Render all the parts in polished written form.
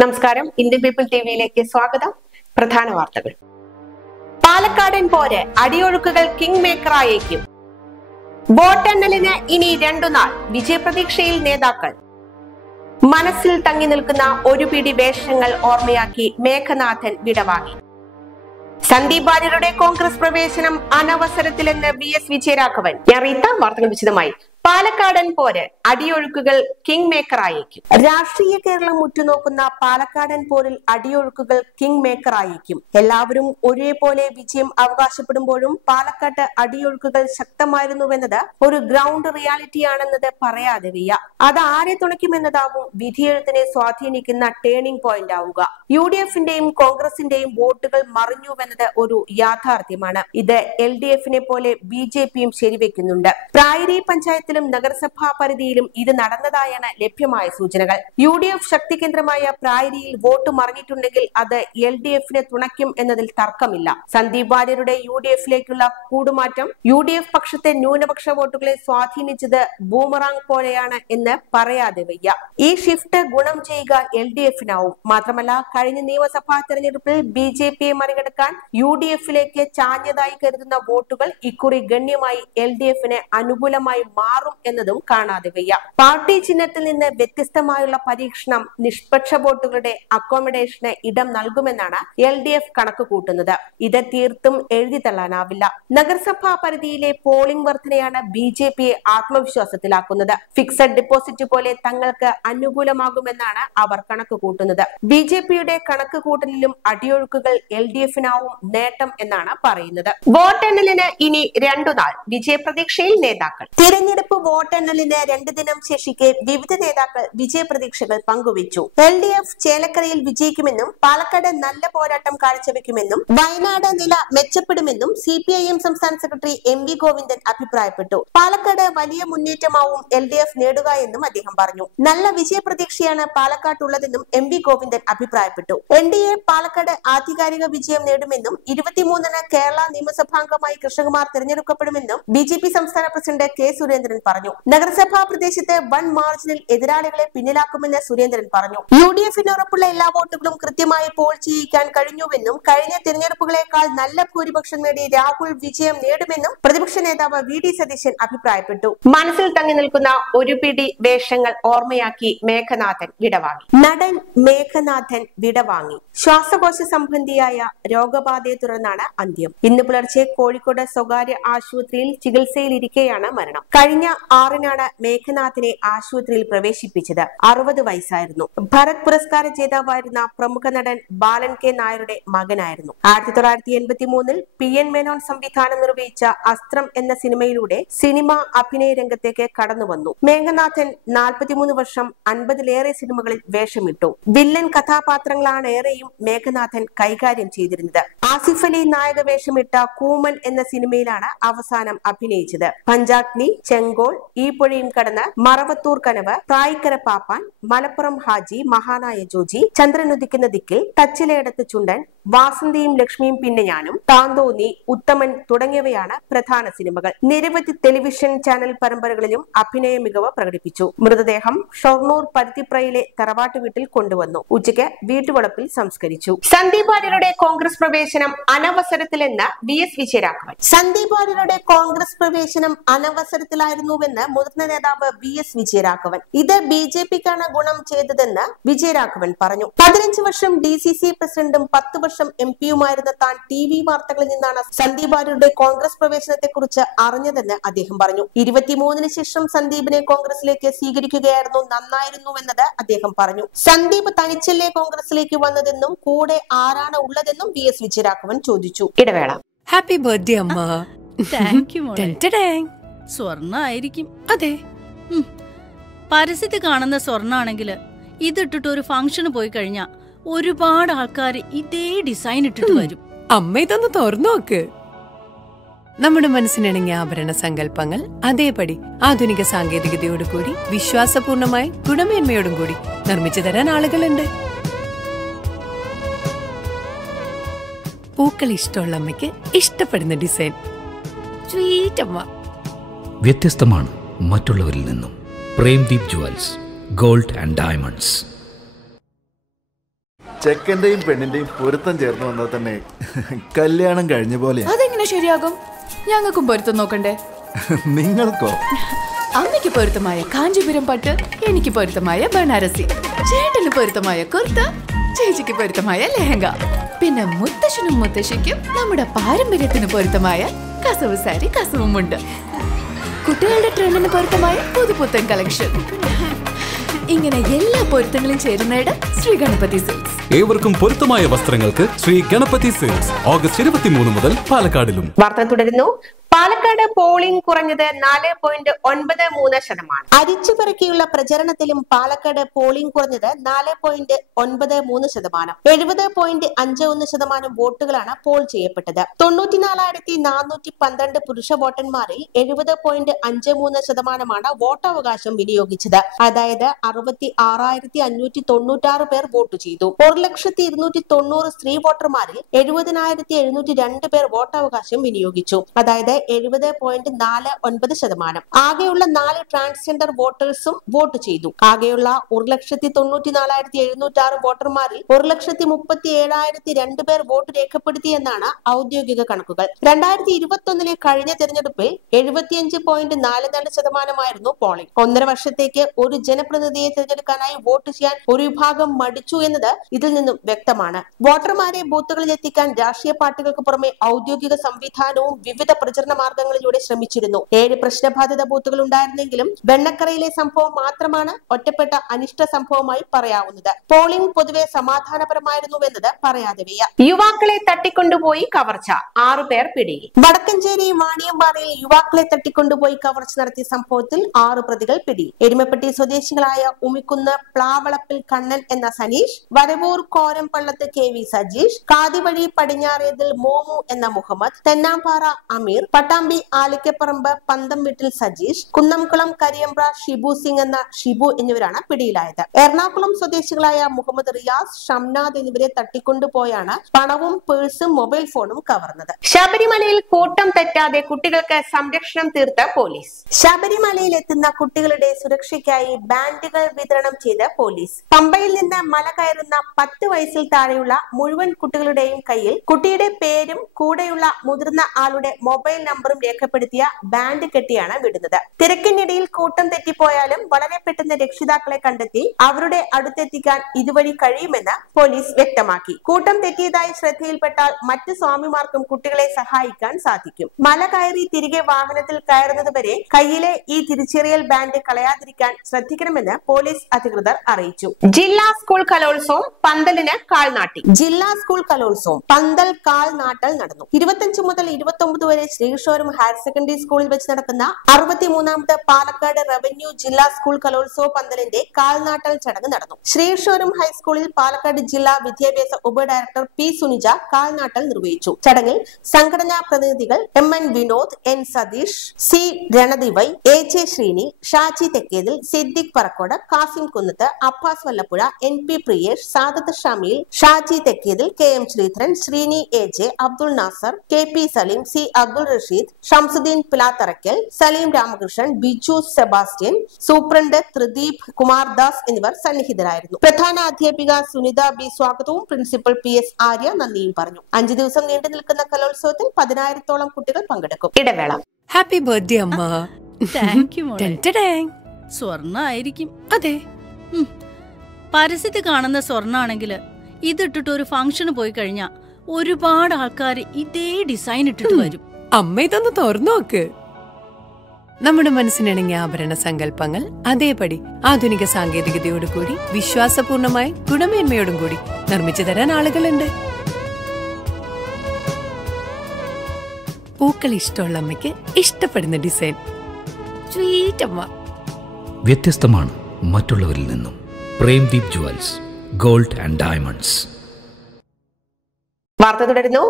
നമസ്കാരം, Indian people ടിവിയിലേക്ക് സ്വാഗതം. പ്രധാന വാർത്തകൾ. പാലക്കാടൻ പോര് അടിയൊഴുക്കുകൾ കിങ് മേക്കറായേക്കും. വോട്ടെണ്ണലിന് ഇനി 2 നാൾ. വിജയപ്രതീക്ഷയിൽ നേതാക്കൾ. മനസ്സിൽ തങ്ങി നിൽക്കുന്ന ഒരു പിടി വേഷങ്ങൾ ഓർമ്മയാക്കി മേഘനാഥൻ വിടവാങ്ങി. സന്ദീപ് വാര്യരുടെ കോൺഗ്രസ് പ്രവേശനം അനവസരത്തിലെന്ന് VS വിജയരാഘവൻ. ഞാൻ റീത്ത. വാർത്തകൾ വിശദമായി. പാലക്കാടൻ പോര് അടിയൊഴുക്കുകൾ കിങ് മേക്കറായേക്കും. രാഷ്ട്രീയ കേരളം ഉറ്റുനോക്കുന്ന പാലക്കാടൻ പോരിൽ അടിയൊഴുക്കുകൾ കിങ് മേക്കറായേക്കും. എല്ലാവരും ഒരേപോലെ വിജയം അവകാശപ്പെടുമ്പോഴും പാലക്കാട്ട് അടിയൊഴുക്കുകൾ ശക്തമായിരുന്നുവെന്നത് ഒരു ഗ്രൗണ്ട് റിയാലിറ്റിയാണെന്നത് പറയാതെ വയ്യ. അത് ആരെ തുണയ്ക്കുമെന്നതാവും വിധിയെഴുത്തിനെ സ്വാധീനിക്കുന്ന ടേണിംഗ് പോയിന്റ് ആവുക. UDF-ന്റെയും കോൺഗ്രസിന്റെയും വോട്ടുകൾ മറിഞ്ഞുവെന്നത് ഒരു യാഥാർത്ഥ്യമാണ്. ഇത് LDF-നെ പോലെ BJP-യും ശരിവെക്കുന്നുണ്ട്. പ്രായരി പഞ്ചായത്ത് നഗരസഭാ പരിധിയിലും ഇത് നടന്നതായാണ് ലഭ്യമായ സൂചനകൾ. UDF ശക്തി കേന്ദ്രമായ പ്രായരിയിൽ വോട്ട് മറിഞ്ഞിട്ടുണ്ടെങ്കിൽ അത് LDF-നെ തുണയ്ക്കും എന്നതിൽ തർക്കമില്ല. സന്ദീപ് വാര്യരുടെ UDF-ലേക്കുള്ള കൂടുമാറ്റം UDF പക്ഷത്തെ ന്യൂനപക്ഷ വോട്ടുകളെ സ്വാധീനിച്ചത് ബൂമറാങ് പോലെയാണ് എന്ന് പറയാതെ വയ്യ. ഈ ഷിഫ്റ്റ് ഗുണം ചെയ്യുക LDF-നാവും. മാത്രമല്ല, കഴിഞ്ഞ നിയമസഭാ തെരഞ്ഞെടുപ്പിൽ BJP-യെ മറികടക്കാൻ UDF-ലേക്ക് ചാഞ്ഞതായി കരുതുന്ന വോട്ടുകൾ ഇക്കുറി ഗണ്യമായി LDF-ന് അനുകൂലമായി മാറും എന്നതും കാണാതെ വയ്യ. പാർട്ടി ചിഹ്നത്തിൽ നിന്ന് വ്യത്യസ്തമായുള്ള പരീക്ഷണം നിഷ്പക്ഷ വോട്ടുകളുടെ അക്കോമഡേഷന് ഇടം നൽകുമെന്നാണ് LDF കണക്ക് കൂട്ടുന്നത്. ഇത് തീർത്തും എഴുതി തള്ളാനാവില്ല. നഗരസഭാ പരിധിയിലെ പോളിംഗ് വർധനയാണ് BJP-യെ ആത്മവിശ്വാസത്തിലാക്കുന്നത്. ഫിക്സഡ് ഡെപ്പോസിറ്റ് പോലെ തങ്ങൾക്ക് അനുകൂലമാകുമെന്നാണ് അവർ കണക്ക് കൂട്ടുന്നത്. BJP-യുടെ കണക്ക് കൂട്ടലിലും അടിയൊഴുക്കുകൾ LDF-നാവും നേട്ടം എന്നാണ് പറയുന്നത്. വോട്ടെണ്ണലിന് ഇനി 2 നാൾ. വിജയപ്രതീക്ഷയിൽ നേതാക്കൾ. തെരഞ്ഞെടുപ്പ് വോട്ടെണ്ണലിന് 2 ദിനം ശേഷിക്കെ വിവിധ നേതാക്കൾ വിജയപ്രതീക്ഷകൾ പങ്കുവച്ചു. LDF ചേലക്കരയിൽ വിജയിക്കുമെന്നും പാലക്കാട് നല്ല പോരാട്ടം കാഴ്ചവെക്കുമെന്നും വയനാട് നില മെച്ചപ്പെടുമെന്നും CPIM സംസ്ഥാന സെക്രട്ടറി MV ഗോവിന്ദൻ അഭിപ്രായപ്പെട്ടു. പാലക്കാട് വലിയ മുന്നേറ്റമാവും LDF നേടുക എന്നും അദ്ദേഹം പറഞ്ഞു. നല്ല വിജയപ്രതീക്ഷയാണ് പാലക്കാട്ടുള്ളതെന്നും MV ഗോവിന്ദൻ അഭിപ്രായപ്പെട്ടു. NDA പാലക്കാട് ആധികാരിക വിജയം നേടുമെന്നും 23-ന് കേരള നിയമസഭാംഗമായി കൃഷ്ണകുമാർ തെരഞ്ഞെടുക്കപ്പെടുമെന്നും BJP സംസ്ഥാന പ്രസിഡന്റ് K സുരേന്ദ്രൻ പറഞ്ഞു. നഗരസഭാ പ്രദേശത്ത് വൻ മാർജിനിൽ എതിരാളികളെ പിന്നിലാക്കുമെന്ന് സുരേന്ദ്രൻ പറഞ്ഞു. UDF-ന് ഉറപ്പുള്ള എല്ലാ വോട്ടുകളും കൃത്യമായി പോൾ ചെയ്യിക്കാൻ കഴിഞ്ഞുവെന്നും കഴിഞ്ഞ തിരഞ്ഞെടുപ്പുകളെക്കാൾ നല്ല ഭൂരിപക്ഷം നേടി രാഹുൽ വിജയം നേടുമെന്നും പ്രതിപക്ഷ നേതാവ് VD സതീശൻ അഭിപ്രായപ്പെട്ടു. മനസ്സിൽ തങ്ങി നിൽക്കുന്ന ഒരു പിടി വേഷങ്ങൾ ഓർമ്മയാക്കി മേഘനാഥൻ വിടവാങ്ങി. നടൻ മേഘനാഥൻ വിടവാങ്ങി. ശ്വാസകോശ സംബന്ധിയായ രോഗബാധയെ തുടർന്നാണ് അന്ത്യം. ഇന്ന് പുലർച്ചെ കോഴിക്കോട് സ്വകാര്യ ആശുപത്രിയിൽ ചികിത്സയിലിരിക്കെയാണ് മരണം. കഴിഞ്ഞ 6-നാണ് മേഘനാഥിനെ ആശുപത്രിയിൽ പ്രവേശിപ്പിച്ചത്. 60 വയസ്സായിരുന്നു. ഭരത് പുരസ്കാര ജേതാവായിരുന്ന പ്രമുഖ നടൻ ബാലൻ K നായരുടെ മകനായിരുന്നു. 1983-ൽ PN മേനോൻ സംവിധാനം നിർവഹിച്ച അസ്ത്രം എന്ന സിനിമയിലൂടെ സിനിമ അഭിനയ രംഗത്തേക്ക് കടന്നുവന്നു. മേഘനാഥൻ 43 വർഷം 50-ലേറെ സിനിമകളിൽ വേഷമിട്ടു. വില്ലൻ കഥാപാത്രങ്ങളാണ് ഏറെയും മേഘനാഥൻ കൈകാര്യം ചെയ്തിരുന്നത്. ആസിഫ് അലി നായക വേഷമിട്ട കൂമൻ എന്ന സിനിമയിലാണ് അവസാനം അഭിനയിച്ചത്. പഞ്ചാഗ്നി, ചെങ്കോൾ, ഈ പുഴയും കടന്ന്, മറവത്തൂർ കനവ്, പ്രായിക്കര പാപ്പാൻ, മലപ്പുറം ഹാജി, മഹാനായ ജോജി, ചന്ദ്രനുദിക്കുന്ന ദിക്കിൽ, തച്ചിലയിടത്ത് ചുണ്ടൻ, വാസന്തിയും ലക്ഷ്മിയും പിന്നെ ഞാനും, താന്തോന്നി, ഉത്തമൻ തുടങ്ങിയവയാണ് പ്രധാന സിനിമകൾ. നിരവധി ടെലിവിഷൻ ചാനൽ പരമ്പരകളിലും അഭിനയ മികവ് പ്രകടിപ്പിച്ചു. മൃതദേഹം ഷൊർണൂർ പരുത്തിപ്രയിലെ തറവാട്ട് വീട്ടിൽ കൊണ്ടുവന്നു. ഉച്ചയ്ക്ക് വീട്ടുവളപ്പിൽ സംസ്കരിച്ചു. സന്ദീപ് വാര്യരുടെ കോൺഗ്രസ് പ്രവേശനം അനവസരത്തിലെന്ന് VS വിജയരാഘവൻ. സന്ദീപ് വാര്യരുടെ കോൺഗ്രസ് പ്രവേശനം അനവസരത്തിലായിരുന്നുവെന്ന് മുതിർന്ന നേതാവ് VS വിജയരാഘവൻ. ഇത് BJP-ക്കാണ് ഗുണം ചെയ്തതെന്ന് വിജയരാഘവൻ പറഞ്ഞു. 15 വർഷം DCC പ്രസിഡന്റും 10 വർഷം MP-യുമായിരുന്ന താൻ TV വാർത്തകളിൽ നിന്നാണ് സന്ദീപ് വാര്യരുടെ കോൺഗ്രസ് പ്രവേശനത്തെ കുറിച്ച് അറിഞ്ഞതെന്ന് അദ്ദേഹം പറഞ്ഞു. 23-ന് ശേഷം സന്ദീപിനെ കോൺഗ്രസിലേക്ക് സ്വീകരിക്കുകയായിരുന്നു നന്നായിരുന്നുവെന്നത് അദ്ദേഹം പറഞ്ഞു. സന്ദീപ് തനിച്ചല്ലേ കോൺഗ്രസിലേക്ക് വന്നതെന്നും കൂടെ ആരാണ് ഉള്ളതെന്നും VS വിജയരാഘവൻ ചോദിച്ചു. ഇടവേള. ഹാപ്പി ബർത്ത്ഡേ അമ്മ. താങ്ക് യു മോളെ. സ്വർണ്ണ ആയിരിക്കും. അതെ, പരസ്യത്തിൽ കാണുന്ന സ്വർണ്ണാണെങ്കില് ഇതിട്ടിട്ട് ഒരു ഫംഗ്ഷന് പോയി കഴിഞ്ഞാ ഒരുപാട് ആൾക്കാർ ഇതേ ഡിസൈൻ ഇട്ടിട്ട് വരും. അമ്മ ഇതൊന്ന് തുറന്നു നോക്ക്. നമ്മുടെ മനസ്സിനിണങ്ങിയ ആഭരണ സങ്കല്പങ്ങൾ അതേപടി ആധുനിക സാങ്കേതികതയോടു കൂടി വിശ്വാസപൂർണമായി ഗുണമേന്മയോടും കൂടി നിർമ്മിച്ചു തരാൻ ആളുകളുണ്ട്. പൂക്കൾ ഇഷ്ടമുള്ള അമ്മയ്ക്ക് ഇഷ്ടപ്പെടുന്ന ഡിസൈൻ സ്വീറ്റ് അമ്മ. വ്യത്യസ്തമാണ് മറ്റുള്ളവരിൽ നിന്നും. Premdeep jewels, gold and diamonds. ചെക്കന്റെയും പെണ്ണിന്റെയും പൊരുത്തം ചേർന്ന് വന്നാൽ തന്നെ കല്യാണം കഴിഞ്ഞ പോലെ. അതെങ്ങനെ ശരിയാകും? ഞങ്ങൾക്കും പൊരുത്തം നോക്കണ്ടേ? നിങ്ങൾക്കോ? അമ്മയ്ക്ക് പൊരുത്തമായ കാഞ്ചീപുരം പട്ട്, എനിക്ക് പൊരുത്തമായ ബനാറസി, ചേട്ടന് പൊരുത്തമായ കുർത്ത, ചേച്ചിക്ക് പൊരുത്തമായ ലെഹങ്ക, പിന്നെ മുത്തശ്ശനും മുത്തശ്ശിക്കും നമ്മുടെ പാരമ്പര്യത്തിന് പൊരുത്തമായ കസവ് സാരി, കസവുമുണ്ട്. കുട്ടികളുടെ ട്രെൻഡിന് പൊരുത്തമായ പുതുപുത്തൻ കളക്ഷൻ. ഇങ്ങനെ എല്ലാ പൊരുത്തങ്ങളും ചേരുന്നയിടം ശ്രീ ഗണപതി സിൽക്സ്. ഏവർക്കും പൊരുത്തമായ വസ്ത്രങ്ങൾക്ക് ശ്രീ ഗണപതി സിൽക്സ്. ഓഗസ്റ്റ് 23 മുതൽ പാലക്കാടിലും. വാർത്ത തുടരുന്നു. പാലക്കാട് പോളിംഗ് കുറഞ്ഞത് 4.93%. അരിച്ചുപെറുക്കിയുള്ള പ്രചരണത്തിലും പാലക്കാട് പോളിംഗ് കുറഞ്ഞത് 4.93%. 70.51% വോട്ടുകളാണ് പോൾ ചെയ്യപ്പെട്ടത്. 94,412 പുരുഷ വോട്ടർമാരിൽ 70.53% വോട്ടവകാശം വിനിയോഗിച്ചത്. അതായത് 66,596 പേർ വോട്ട് ചെയ്തു. 1,290,000 സ്ത്രീ വോട്ടർമാരിൽ 70,702 പേർ വോട്ടവകാശം വിനിയോഗിച്ചു. അതായത് 70.49%. ആകെയുള്ള 4 ട്രാൻസ്ജെൻഡർ വോട്ടേഴ്സും വോട്ട് ചെയ്തു. ആകെയുള്ള 1,94,706 വോട്ടർമാരിൽ 1,37,002 പേർ വോട്ട് രേഖപ്പെടുത്തിയെന്നാണ് ഔദ്യോഗിക കണക്കുകൾ. 2021 കഴിഞ്ഞ തെരഞ്ഞെടുപ്പിൽ 75.44% പോളിംഗ്. 1.5 വർഷത്തേക്ക് ഒരു ജനപ്രതിനിധിയെ തിരഞ്ഞെടുക്കാനായി വോട്ട് ചെയ്യാൻ ഒരു വിഭാഗം മടിച്ചു എന്നത് ഇതിൽ നിന്നും വ്യക്തമാണ്. വോട്ടർമാരെ ബൂത്തുകളിൽ എത്തിക്കാൻ രാഷ്ട്രീയ പാർട്ടികൾക്ക് പുറമെ ഔദ്യോഗിക സംവിധാനവും വിവിധ പ്രചരണ മാർഗങ്ങളിലൂടെ ശ്രമിച്ചിരുന്നു. 7 പ്രശ്നബാധിത ബൂത്തുകൾ ഉണ്ടായിരുന്നെങ്കിലും വെണ്ണക്കരയിലെ സംഭവം മാത്രമാണ് ഒറ്റപ്പെട്ട അനിഷ്ട സംഭവമായി പറയാവുന്നത്. പോളിംഗ് പൊതുവെ സമാധാനപരമായിരുന്നുവെന്നത് പറയാതെ വയ്യ. യുവാക്കളെ തട്ടിക്കൊണ്ടുപോയി കവർച്ച, 6 പേർ പിടിയിൽ. വടക്കഞ്ചേരി വാണിയമ്പാറയിൽ യുവാക്കളെ തട്ടിക്കൊണ്ടുപോയി കവർച്ച നടത്തിയ സംഭവത്തിൽ 6 പ്രതികൾ പിടിയിൽ. എരുമപ്പെട്ടി സ്വദേശികളായ ഉമിക്കുന്ന് പ്ലാവളപ്പിൽ കണ്ണൻ എന്ന സനീഷ്, വരവൂർ കോരംപള്ളത്ത് KV സജീഷ്, കാതിവഴി പടിഞ്ഞാറേതിൽ മോമു എന്ന മുഹമ്മദ്, തെന്നാമ്പാറ അമീർ, പട്ടാമ്പി ആലിക്കപ്പറമ്പ് പന്തം വീട്ടിൽ സജീഷ്, കുന്നംകുളം കരിയമ്പ്ര ഷിബു സിംഗ് എന്ന ഷിബു എന്നിവരാണ് പിടിയിലായത്. എറണാകുളം സ്വദേശികളായ മുഹമ്മദ് റിയാസ്, ഷംനാദ് എന്നിവരെ തട്ടിക്കൊണ്ടുപോയാണ് പണവും പേഴ്സും മൊബൈൽ ഫോണും കവർന്നത്. ശബരിമലയിൽ കൂട്ടം തെറ്റാതെ കുട്ടികൾക്ക് സംരക്ഷണം തീർത്ത പോലീസ്. ശബരിമലയിൽ എത്തുന്ന കുട്ടികളുടെ സുരക്ഷയ്ക്കായി ബാൻഡുകൾ വിതരണം ചെയ്ത് പോലീസ്. പമ്പയിൽ നിന്ന് മല കയറുന്ന 10 വയസ്സിൽ താഴെയുള്ള മുഴുവൻ കുട്ടികളുടെയും കയ്യിൽ കുട്ടിയുടെ പേരും കൂടെയുള്ള മുതിർന്ന ആളുടെ മൊബൈൽ നമ്പറും രേഖപ്പെടുത്തിയ ബാൻഡ് കെട്ടിയാണ് വിടുന്നത്. തിരക്കിനിടയിൽ കൂട്ടം തെറ്റിപ്പോയാലും വളരെ പെട്ടെന്ന് രക്ഷിതാക്കളെ കണ്ടെത്തി അവരുടെ അടുത്തെത്തിക്കാൻ ഇതുവഴി കഴിയുമെന്ന് പോലീസ് വ്യക്തമാക്കി. കൂട്ടം തെറ്റിയതായി ശ്രദ്ധയിൽപ്പെട്ടാൽ മറ്റു സ്വാമിമാർക്കും കുട്ടികളെ സഹായിക്കാൻ സാധിക്കും. മല കയറി തിരികെ വാഹനത്തിൽ കയറുന്നത് വരെ കയ്യിലെ ഈ തിരിച്ചറിയൽ ബാൻഡ് കളയാതിരിക്കാൻ ശ്രദ്ധിക്കണമെന്ന് പോലീസ് അധികൃതർ അറിയിച്ചു. ജില്ലാ സ്കൂൾ കലോത്സവം പന്തലിന് കാൽനാട്ടി. ജില്ലാ സ്കൂൾ കലോത്സവം പന്തൽ കാൽനാട്ടൽ നടന്നു. 25 മുതൽ 29 വരെ ശ്രീഷോറും ഹയർ സെക്കൻഡറി സ്കൂളിൽ വെച്ച് നടക്കുന്ന 63ാമത് പാലക്കാട് റവന്യൂ ജില്ലാ സ്കൂൾ കലോത്സവ പന്തലിന്റെ കാൽനാട്ടൽ ചടങ്ങ് നടന്നു. ശ്രീഷോറും ഹൈസ്കൂളിൽ പാലക്കാട് ജില്ലാ വിദ്യാഭ്യാസ ഉപ ഡയറക്ടർ P. സുനിജ കാൽനാട്ടൽ നിർവഹിച്ചു. ചടങ്ങിൽ സംഘടനാ പ്രതിനിധികൾ MN Vinod, N. Satheesh, C. Ranadive, AJ Sreeni, Shaji Thekkethil, Siddique Parakode, Kasim Kunnath, Abbas Vallappuzha, NP Priyesh, Sadath Shameel, Shaji Thekkethil, KM Sreedharan, Sreeni AJ, Abdul Nasar, KP Saleem, C. Abdul Rasheed, Shamsuddin Pilatharakkal, Saleem Ramakrishnan, Biju Sebastian, superintendent Thrideep Kumar Das എന്നിവർ സന്നിഹിതരായിരുന്നു. പ്രധാന അധ്യാപിക സുനിത B. സ്വാഗതവും പ്രിൻസിപ്പൽ PS ആര്യ നന്ദിയും പറഞ്ഞു. 5 ദിവസം നീണ്ടു നിൽക്കുന്ന കലോത്സവത്തിൽ 10,000-ഓളം കുട്ടികൾ പങ്കെടുക്കും. ഇടവേള. ഹാപ്പി ബർത്ത്ഡേ അമ്മ. താങ്ക് യു മോളെ. സ്വർണ്ണ ആയിരിക്കും. അതെ, പരസ്യത്തിൽ കാണുന്ന സ്വർണ്ണാണെങ്കിൽ ഇതിട്ടിട്ട് ഒരു ഫംഗ്ഷന് പോയി കഴിഞ്ഞാ ഒരുപാട് ആൾക്കാർ ഇതേ ഡിസൈൻ ഇട്ടിട്ട് വരും. അമ്മ ഇതൊന്ന് തുറന്നു നോക്ക്. നമ്മുടെ മനസ്സിനിണങ്ങിയ ആഭരണ സങ്കല്പങ്ങൾ അതേപടി ആധുനിക സാങ്കേതികതയോടു കൂടി വിശ്വാസപൂർണമായി ഗുണമേന്മയോടും കൂടി നിർമ്മിച്ചു തരാൻ ആളുകളുണ്ട്. പൂക്കൾ ഇഷ്ടമുള്ള അമ്മയ്ക്ക് ഇഷ്ടപ്പെടുന്ന ഡിസൈൻ. സ്വീറ്റ് അമ്മ. വ്യത്യസ്തമാണ് മറ്റുള്ളവരിൽ നിന്നും. Premdeep jewels, gold and diamonds. വാർത്ത തുടരുന്നു.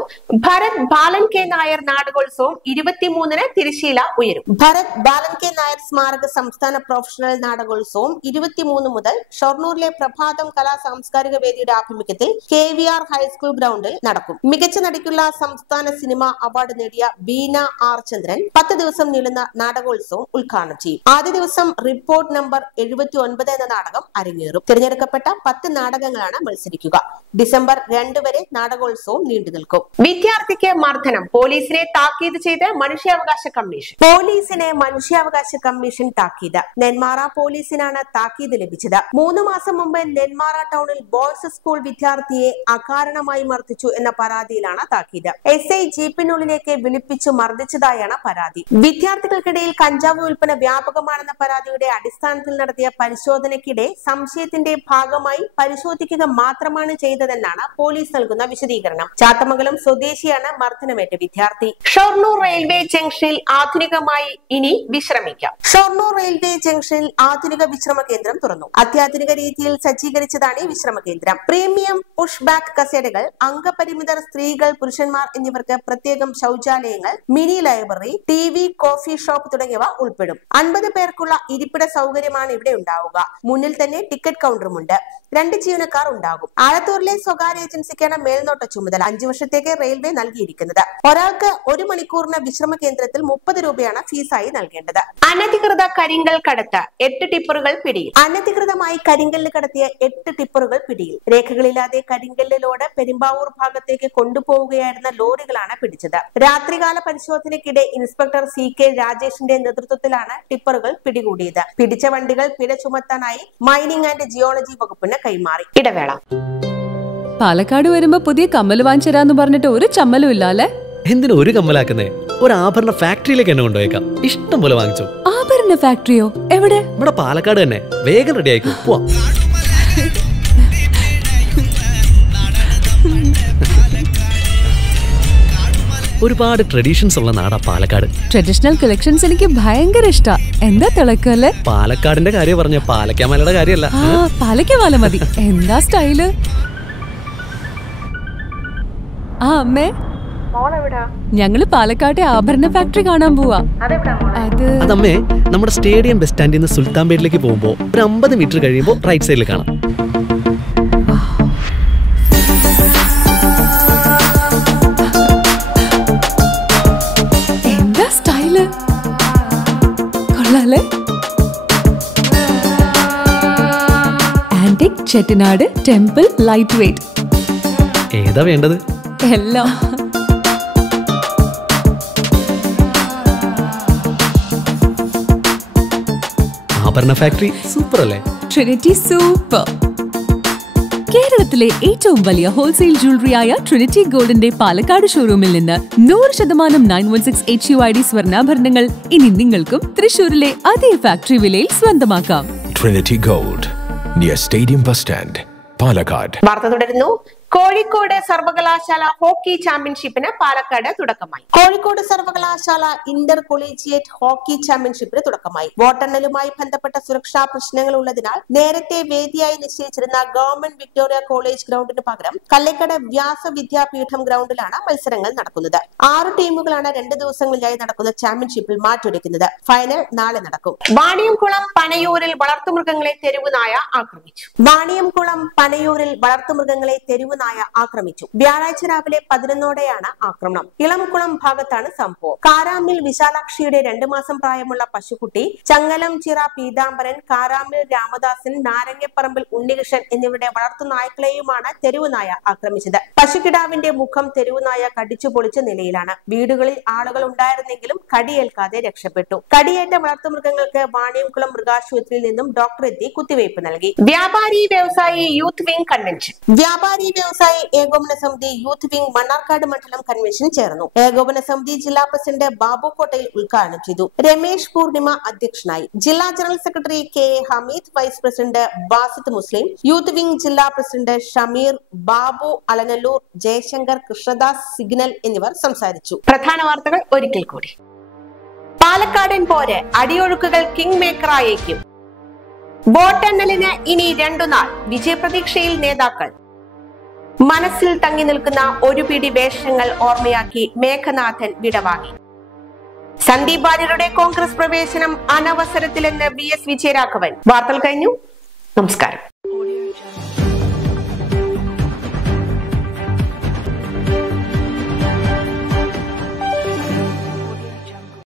ഭരത് ബാലൻ കെ നായർ നാടകോത്സവം 23-ന് തിരുശീല ഉയരും. ഭരത് ബാലൻ കെ നായർ സ്മാരക സംസ്ഥാന പ്രൊഫഷണൽ നാടകോത്സവം 23 മുതൽ ഷൊർണൂരിലെ പ്രഭാതം കലാ സാംസ്കാരിക വേദിയുടെ ആഭിമുഖ്യത്തിൽ KVR ഹൈസ്കൂൾ ഗ്രൗണ്ടിൽ നടക്കും. മികച്ച നടിക്കുള്ള സംസ്ഥാന സിനിമാ അവാർഡ് നേടിയ ബീന ആർ ചന്ദ്രൻ 10 ദിവസം നീളുന്ന നാടകോത്സവം ഉദ്ഘാടനം ചെയ്യും. ആദ്യ ദിവസം റിപ്പോർട്ട് നമ്പർ 79 എന്ന നാടകം അരങ്ങേറും. തിരഞ്ഞെടുക്കപ്പെട്ട 10 നാടകങ്ങളാണ് മത്സരിക്കുക. ഡിസംബർ 2 വരെ നാടകോത്സവം നീണ്ടു നിൽക്കും. വിദ്യാർത്ഥിക്ക് മർദ്ദനം, പോലീസിനെ താക്കീത് ചെയ്ത് മനുഷ്യാവകാശ കമ്മീഷൻ. പോലീസിനെ മനുഷ്യാവകാശ കമ്മീഷൻ താക്കീത്. നെന്മാറ പോലീസിനാണ് താക്കീത് ലഭിച്ചത്. 3 മാസം മുമ്പ് നെന്മാറ ടൗണിൽ ബോയ്സ് സ്കൂൾ വിദ്യാർത്ഥിയെ അകാരണമായി മർദ്ദിച്ചു എന്ന പരാതിയിലാണ് താക്കീത്. SI ജീപ്പിനുള്ളിലേക്ക് വിളിപ്പിച്ചു മർദ്ദിച്ചതായാണ് പരാതി. വിദ്യാർത്ഥികൾക്കിടയിൽ കഞ്ചാവ് വിൽപ്പന വ്യാപകമാണെന്ന പരാതിയുടെ അടിസ്ഥാനത്തിൽ നടത്തിയ പരിശോധനയ്ക്കിടെ സംശയത്തിന്റെ ഭാഗമായി പരിശോധിക്കുക മാത്രമാണ് ചെയ്തതെന്നാണ് പോലീസ് നൽകുന്ന വിശദീകരണം. ചാത്തമംഗലം സ്വദേശിയാണ് മർദ്ദനമേറ്റ വിദ്യാർത്ഥി. ഷൊർണൂർ റെയിൽവേ ജംഗ്ഷനിൽ ആധുനികമായി ഇനി വിശ്രമിക്കാം. ഷൊർണൂർ റെയിൽവേ ജംഗ്ഷനിൽ ആധുനിക വിശ്രമ കേന്ദ്രം തുറന്നു. അത്യാധുനിക രീതിയിൽ സജ്ജീകരിച്ചതാണ് ഈ വിശ്രമ കേന്ദ്രം. പ്രീമിയം പുഷ് ബാക്ക് കസേരകൾ, അംഗപരിമിതർ, സ്ത്രീകൾ, പുരുഷന്മാർ എന്നിവർക്ക് പ്രത്യേകം ശൗചാലയങ്ങൾ, mini library, TV, coffee shop തുടങ്ങിയവ ഉൾപ്പെടും. 50 പേർക്കുള്ള ഇരിപ്പിട സൗകര്യമാണ് ഇവിടെ ഉണ്ടാവുക. മുന്നിൽ തന്നെ ടിക്കറ്റ് കൗണ്ടറുമുണ്ട്. 2 ജീവനക്കാർ ഉണ്ടാകും. ആലത്തൂരിലെ സ്വകാര്യ ഏജൻസിക്കാണ് മേൽനോട്ട ചുമതല. 5 വർഷത്തേക്ക് റെയിൽവേ നൽകിയിരിക്കുന്നത്. ഒരാൾക്ക് 1 മണിക്കൂറിന് വിശ്രമ കേന്ദ്രത്തിൽ 30 രൂപയാണ് ഫീസായി നൽകേണ്ടത്. അനധികൃത കരിങ്കൽ കടത്ത്, 8 ടിപ്പറുകൾ പിടിയിൽ. അനധികൃതമായി കരിങ്കല്ല് കടത്തിയ 8 ടിപ്പറുകൾ പിടിയിൽ. രേഖകളില്ലാതെ കരിങ്കല്ല് ലോഡ് പെരുമ്പാവൂർ ഭാഗത്തേക്ക് കൊണ്ടുപോവുകയായിരുന്ന ലോറികളാണ് പിടിച്ചത്. രാത്രികാല പരിശോധനയ്ക്കിടെ ഇൻസ്പെക്ടർ CK രാജേഷിന്റെ നേതൃത്വത്തിലാണ് ടിപ്പറുകൾ പിടികൂടിയത്. പിടിച്ച വണ്ടികൾ പിഴ ചുമത്താനായി മൈനിങ് ആൻഡ് ജിയോളജി വകുപ്പിന് കൈമാറി. ഇടവേള. പാലക്കാട് വരുമ്പോ പുതിയ കമ്മല് വാങ്ങിച്ചരാന്ന് പറഞ്ഞിട്ട് ഒരു ചമ്മലും ഇല്ല അല്ലേ? എന്തിനാ ഒരു കമ്മലാക്കുന്നേ? ഒരു ആഭരണ ഫാക്ടറിയിലേക്ക് എന്നെ കൊണ്ടുപോയേക്കാം. ഇഷ്ടം പോലെ വാങ്ങിച്ചോ. ആഭരണ ഫാക്ടറിയോ? എവിടെ? ഇവിടെ പാലക്കാട് തന്നെ. വേഗം റെഡി ആയിക്കോ. പോവാം. ഒരുപാട് ട്രഡീഷൻസ് ഉള്ള നാടാ പാലക്കാട്. ട്രഡീഷണൽ കളക്ഷൻസ് എനിക്ക് ഭയങ്കര ഇഷ്ടാ. എന്താ തിളക്കല്ലേ? പാലക്കാടിന്റെ കാര്യം പറഞ്ഞ പാലക്കാമലയുടെ കാര്യമല്ല. പാലക്കാമല മതി. എന്താ സ്റ്റൈല്? അമ്മേ, ഞങ്ങള് പാലക്കാട്ടെ ആഭരണ ഫാക്ടറി കാണാൻ പോവാ. അതമ്മേ, നമ്മുടെ സ്റ്റേഡിയം ബസ് സ്റ്റാൻഡിൽ നിന്ന് സുൽത്താൻപേട്ടിലേക്ക് പോകുമ്പോ ഒരു 50 മീറ്റർ കഴിയുമ്പോ റൈറ്റ് സൈഡിൽ കാണാം. എന്താ സ്റ്റൈല്? കൊള്ളാലേ? Antique, Chettinad, temple, light weight. ഏതാ വേണ്ടത്? എല്ലാം. ആഭരണ ഫാക്ടറി സൂപ്പർ അല്ലേ? Trinity super. കേരളത്തിലെ ഏറ്റവും വലിയ ഹോൾസെയിൽ ജ്വല്ലറിയായ ട്രിനിറ്റി ഗോൾഡിന്റെ പാലക്കാട് ഷോറൂമിൽ നിന്ന് 100% 916 HUID സ്വർണ്ണാഭരണങ്ങൾ ഇനി നിങ്ങൾക്കും തൃശൂരിലെ അതേ ഫാക്ടറി വിലയിൽ സ്വന്തമാക്കാം. Trinity gold, near stadium bus stand, Palakkad. വാർത്ത തുടരുന്നു. കോഴിക്കോട് സർവകലാശാല ഹോക്കി ചാമ്പ്യൻഷിപ്പിന് പാലക്കാട് തുടക്കമായി. കോഴിക്കോട് സർവകലാശാല ഇന്റർ കൊളീജിയേറ്റ് ഹോക്കി ചാമ്പ്യൻഷിപ്പിന് തുടക്കമായി. വോട്ടെണ്ണലുമായി ബന്ധപ്പെട്ട സുരക്ഷാ പ്രശ്നങ്ങൾ ഉള്ളതിനാൽ നേരത്തെ വേദിയായി നിശ്ചയിച്ചിരുന്ന ഗവൺമെന്റ് വിക്ടോറിയ കോളേജ് ഗ്രൗണ്ടിന് പകരം കല്ലേക്കട വ്യാസ വിദ്യാപീഠം ഗ്രൗണ്ടിലാണ് മത്സരങ്ങൾ നടക്കുന്നത്. 6 ടീമുകളാണ് 2 ദിവസങ്ങളിലായി നടക്കുന്ന ചാമ്പ്യൻഷിപ്പിൽ മാറ്റുരയ്ക്കുന്നത്. ഫൈനൽ നാളെ നടക്കും. വാണിയംകുളം പനയൂരിൽ വളർത്തുമൃഗങ്ങളെ തെരുവുനായ ആക്രമിച്ചു. വാണിയംകുളം പനയൂരിൽ വളർത്തുമൃഗങ്ങളെ തെരുവുനായ ആക്രമിച്ചു. വ്യാഴാഴ്ച രാവിലെ 11ഓടെയാണ് ആക്രമണം. ഇളംകുളം ഭാഗത്താണ് സംഭവം. കാരാമിൽ വിശാലാക്ഷിയുടെ 2 മാസം പ്രായമുള്ള പശുക്കുട്ടി, ചങ്ങലം ചിറ പീതാംബരൻ, കാരാമിൽ രാമദാസൻ, നാരങ്ങപ്പറമ്പിൽ ഉണ്ണികൃഷ്ണൻ എന്നിവരുടെ വളർത്തുനായ്ക്കളെയുമാണ് തെരുവുനായ ആക്രമിച്ചത്. പശുക്കിടാവിന്റെ മുഖം തെരുവുനായ കടിച്ചു പൊളിച്ച നിലയിലാണ്. വീടുകളിൽ ആളുകൾ ഉണ്ടായിരുന്നെങ്കിലും കടിയേൽക്കാതെ രക്ഷപ്പെട്ടു. കടിയേറ്റ വളർത്തുമൃഗങ്ങൾക്ക് വാണിയംകുളം മൃഗാശുപത്രിയിൽ നിന്നും ഡോക്ടർ എത്തി കുത്തിവയ്പ് നൽകി. വ്യാപാരി വ്യവസായി യൂത്ത് വിംഗ് കൺവെൻഷൻ. വ്യാപാരി വ്യവസായി ഏകോപന സമിതി യൂത്ത് വിംഗ് മണ്ണാർക്കാട് മണ്ഡലം കൺവെൻഷൻ ചേർന്നു. ഏകോപന സമിതി ജില്ലാ പ്രസിഡന്റ് ബാബു കോട്ടയിൽ ഉദ്ഘാടനം ചെയ്തു. രമേശ് പൂർണിമ അധ്യക്ഷനായി. ജില്ലാ general secretary KA Hameed, vice president Basith Muslim, youth wing ജില്ലാ പ്രസിഡന്റ് ഷമീർ, ബാബു അലനല്ലൂർ, ജയശങ്കർ, കൃഷ്ണദാസ്, സിഗ്നൽ എന്നിവർ സംസാരിച്ചു. പ്രധാന വാർത്തകൾ ഒരിക്കൽ കൂടി. പാലക്കാടൻ പോര് അടിയൊഴുക്കുകൾ കിങ് മേക്കറായേക്കും. വോട്ടെണ്ണലിന് ഇനി 2 നാൾ. വിജയപ്രതീക്ഷയിൽ നേതാക്കൾ. മനസ്സിൽ തങ്ങി നിൽക്കുന്ന ഒരു പിടി വേഷങ്ങൾ ഓർമ്മയാക്കി മേഘനാഥൻ വിടവാങ്ങി. സന്ദീപ് വാര്യരുടെ കോൺഗ്രസ് പ്രവേശനം അനവസരത്തിലെന്ന് VS വിജയരാഘവൻ. വാർത്തകൾ കഴിഞ്ഞു. നമസ്കാരം.